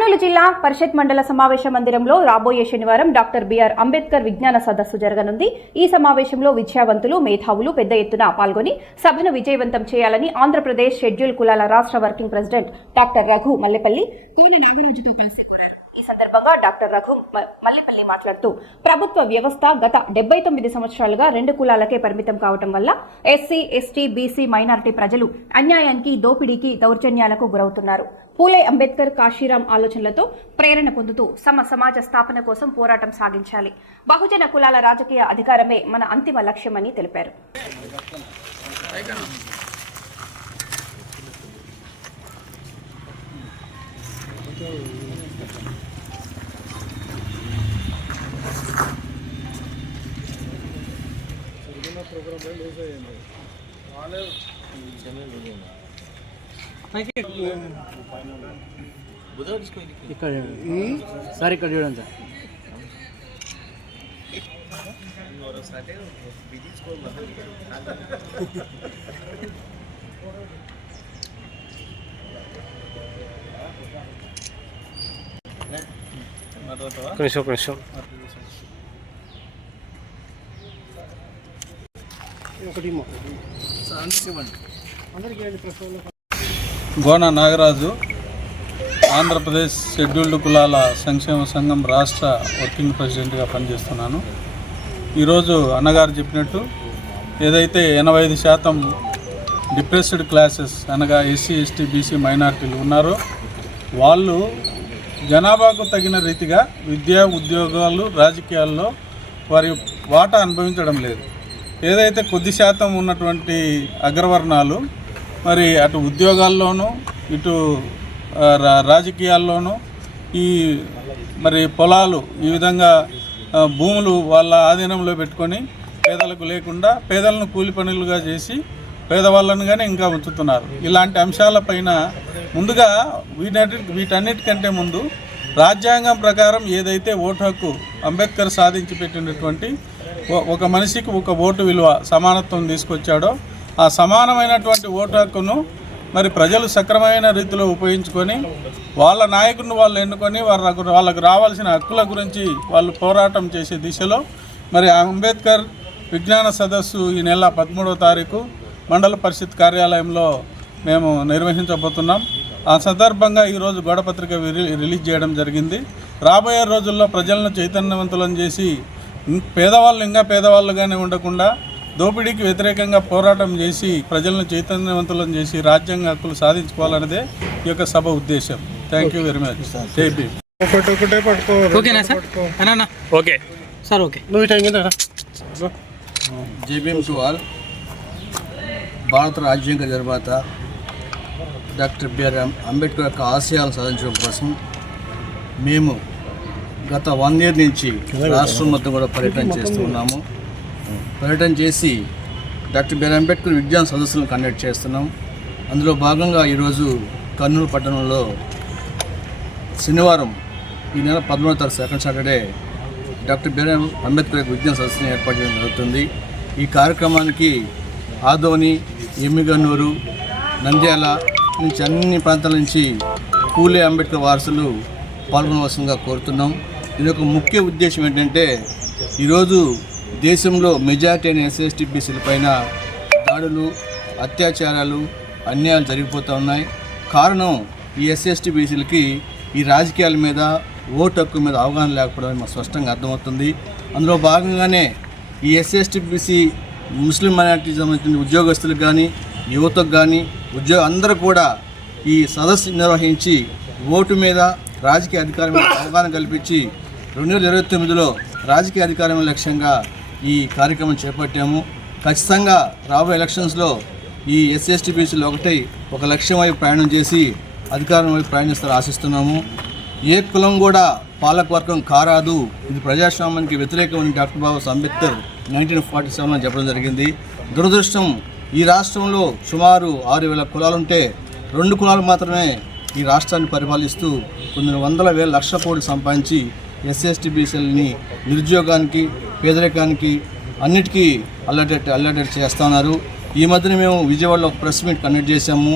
కర్నూలు జిల్లా పరిషత్ మండల సమావేశ మందిరంలో రాబోయే శనివారం డాక్టర్ బిఆర్ అంబేద్కర్ విజ్ఞాన సదస్సు జరగనుంది. ఈ సమావేశంలో విద్యావంతులు, మేధావులు పెద్ద ఎత్తున పాల్గొని సభను విజయవంతం చేయాలని ఆంధ్రప్రదేశ్ షెడ్యూల్ కులాల రాష్ట్ర working president doctor Raghu Mallepalli Koona నాగరాజుతో కలిసి కోరారు. ఈ సందర్భంగా డాక్టర్ రఘు మల్లెపల్లి మాట్లాడుతూ ప్రభుత్వ వ్యవస్థ గత 79 సంవత్సరాలుగా 2 కులాలకే పరిమితం కావటం వల్ల ఎస్సీ, ఎస్టీ, బీసీ, మైనారిటీ ప్రజలు అన్యాయానికి, దోపిడీకి, దౌర్జన్యాలకు గురవుతున్నారు. పూలే అంబేద్కర్ కాశీరాం ఆలోచనలతో ప్రేరణ పొందుతూ సమాజ స్థాపన కోసం పోరాటం సాగించాలి. బహుజన కులాల రాజకీయ అధికారమే మన అంతిమ లక్ష్యమని తెలిపారు. ఇక్కడ సార్ ఇక్కడ చూడండి సార్ కొంచెం గోన నాగరాజు, ఆంధ్రప్రదేశ్ షెడ్యూల్డ్ కులాల సంక్షేమ సంఘం రాష్ట్ర వర్కింగ్ ప్రెసిడెంట్గా పనిచేస్తున్నాను. ఈరోజు అన్నగారు చెప్పినట్టు ఏదైతే 85% డిప్రెస్డ్ క్లాసెస్ అనగా ఎస్సీ, ఎస్టీ, బీసీ, మైనారిటీలు ఉన్నారో వాళ్ళు జనాభాకు తగిన రీతిగా విద్యా, ఉద్యోగాలు, రాజకీయాల్లో వారి వాటా అనుభవించడం లేదు. ఏదైతే కొద్ది శాతం ఉన్నటువంటి అగ్రవర్ణాలు మరి అటు ఉద్యోగాల్లోనూ ఇటు రాజకీయాల్లోనూ ఈ మరి పొలాలు ఈ విధంగా భూములు వాళ్ళ ఆధీనంలో పెట్టుకొని పేదలకు లేకుండా పేదలను కూలి పనులుగా చేసి పేదవాళ్ళను కానీ ఇంకా ఉంచుతున్నారు. ఇలాంటి అంశాలపైన ముందుగా వీటన్నిటికంటే ముందు రాజ్యాంగం ప్రకారం ఏదైతే ఓటు హక్కు అంబేద్కర్ సాధించి పెట్టినటువంటి ఒక మనిషికి ఒక ఓటు విలువ సమానత్వం తీసుకొచ్చాడో ఆ సమానమైనటువంటి ఓటు హక్కును మరి ప్రజలు సక్రమమైన రీతిలో ఉపయోగించుకొని వాళ్ళ నాయకుడిని వాళ్ళు ఎన్నుకొని వాళ్ళకు రావాల్సిన హక్కుల గురించి వాళ్ళు పోరాటం చేసే దిశలో మరి అంబేద్కర్ విజ్ఞాన సదస్సు ఈ నెల 13వ తారీఖు మండల పరిషత్ కార్యాలయంలో మేము నిర్వహించబోతున్నాం. ఆ సందర్భంగా ఈరోజు గోడపత్రిక రిలీజ్ చేయడం జరిగింది. రాబోయే రోజుల్లో ప్రజలను చైతన్యవంతులను చేసి పేదవాళ్ళు ఇంకా పేదవాళ్ళుగానే ఉండకుండా దోపిడీకి వ్యతిరేకంగా పోరాటం చేసి ప్రజలను చైతన్యవంతులను చేసి రాజ్యాంగ హక్కులు సాధించుకోవాలన్నదే ఈ యొక్క సభ ఉద్దేశం. Thank you very much. భారత రాజ్యాంగ నిర్మాత డాక్టర్ బిఆర్ అంబేద్కర్ యొక్క ఆశయాలను సాధించడం కోసం మేము గత 1 year నుంచి రాష్ట్రం మొత్తం కూడా పర్యటన చేస్తూ ఉన్నాము. పర్యటన చేసి డాక్టర్ బిఆర్ అంబేద్కర్ విజ్ఞాన సదస్సులను కండక్ట్ చేస్తున్నాం. అందులో భాగంగా ఈరోజు కర్నూలు పట్టణంలో శనివారం ఈ నెల 13వ తారీఖు second Saturday doctor B R Ambedkar విజ్ఞాన సదస్సును ఏర్పాటు చేయడం జరుగుతుంది. ఈ కార్యక్రమానికి ఆదోని, ఎమ్మిగన్నూరు, నంద్యాల నుంచి అన్ని ప్రాంతాల నుంచి పూలే అంబేద్కర్ వారసులు పాల్గొనవలసిందిగా కోరుతున్నాం. దీని యొక్క ముఖ్య ఉద్దేశం ఏంటంటే ఈరోజు దేశంలో మెజారిటీ అయిన ఎస్సీ, ఎస్టీ, బీసీల పైన దాడులు, అత్యాచారాలు, అన్యాయాలు జరిగిపోతూ ఉన్నాయి. కారణం ఈ ఎస్సీ, ఎస్టీ, బీసీలకి ఈ రాజకీయాల మీద, ఓటు హక్కు మీద అవగాహన లేకపోవడం మాకు స్పష్టంగా అర్థమవుతుంది. అందులో భాగంగానే ఈ ఎస్సీ, ఎస్టీ, బీసీ, ముస్లిం మైనారిటీకి సంబంధించిన ఉద్యోగస్తులకు కానీ, యువతకు కానీ, అందరూ కూడా ఈ సదస్సు నిర్వహించి ఓటు మీద, రాజకీయ అధికారం మీద అవగాహన కల్పించి 2029లో రాజకీయ అధికారం లక్ష్యంగా ఈ కార్యక్రమం చేపట్టాము. ఖచ్చితంగా రాబోయే ఎలక్షన్స్లో ఈ ఎస్సీ, ఎస్టీ, బీసీలు ఒక లక్ష్యం వైపు ప్రయాణం చేసి అధికారం వైపు ప్రయాణిస్తారని ఆశిస్తున్నాము. ఏ కులం కూడా పాలకవర్గం కారాదు, ఇది ప్రజాస్వామ్యానికి వ్యతిరేకమని డాక్టర్ బాబాసాహెబ్ అంబేద్కర్ 1947లో చెప్పడం జరిగింది. దురదృష్టం ఈ రాష్ట్రంలో సుమారు 6,000 కులాలుంటే 2 కులాలు మాత్రమే ఈ రాష్ట్రాన్ని పరిపాలిస్తూ కొన్ని వందల వేల లక్షల కోట్లు సంపాదించి ఎస్సీ, ఎస్టీ, బీసీలని నిరుద్యోగానికి, పేదరికానికి అన్నిటికీ అల్లటెట్ చేస్తున్నారు. ఈ మధ్యన మేము విజయవాడలో ఒక ప్రెస్ మీట్ కండక్ట్ చేశాము.